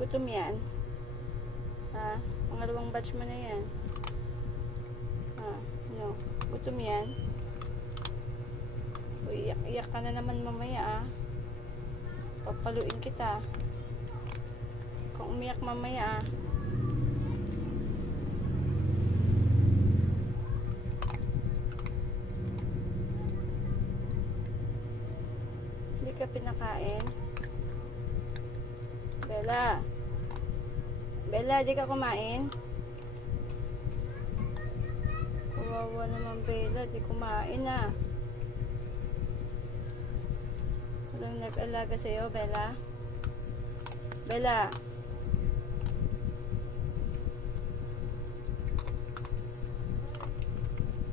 Gutom yan. Ha? Pangalawang batch mo na yan. Ha? No? Gutom yan. O, iyak ka na naman mamaya, ah. Papaluin kita. Kung umiyak mamaya, ah. Hindi ka pinakain. Bella. Bella, di ka kumain? Kawawa naman, Bella. Di kumain, ah. Walang nag-alaga sa'yo, Bella? Bella.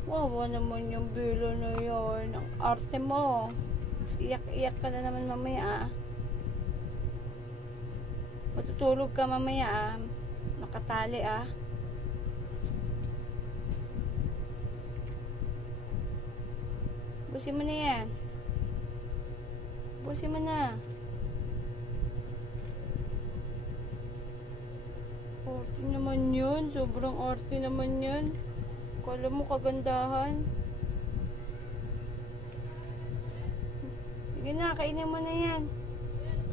Wawa naman yung Bella na yun. Ang arte mo. Iyak-iyak ka na naman mamaya, ah. Matutulog ka mamaya, ah. Nakatali, ah. Busin mo na yan. Busin mo na. Arte naman yun. Sobrang arte naman yun. Kala mo kagandahan. Sige na, kainin mo na yan.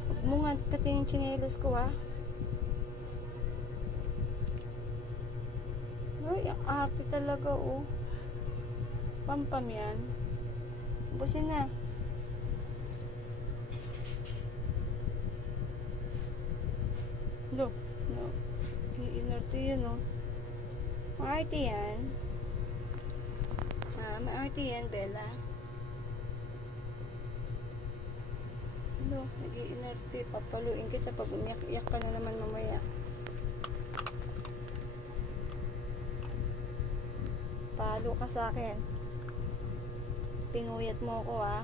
Huwag mo nga pati yung tsinelas ko, ah. Ay, ang arte talaga, oh. Pampam yan. Busin na. Look, no. Iinarte yun, oh. Maarte yan. Ah, maarte yan, Bella. Look, nag-iinarte. Papaluin kita pag umiyak-iyak ka na naman mamaya. Palo ka sa akin. Pinguyat mo ako, ah.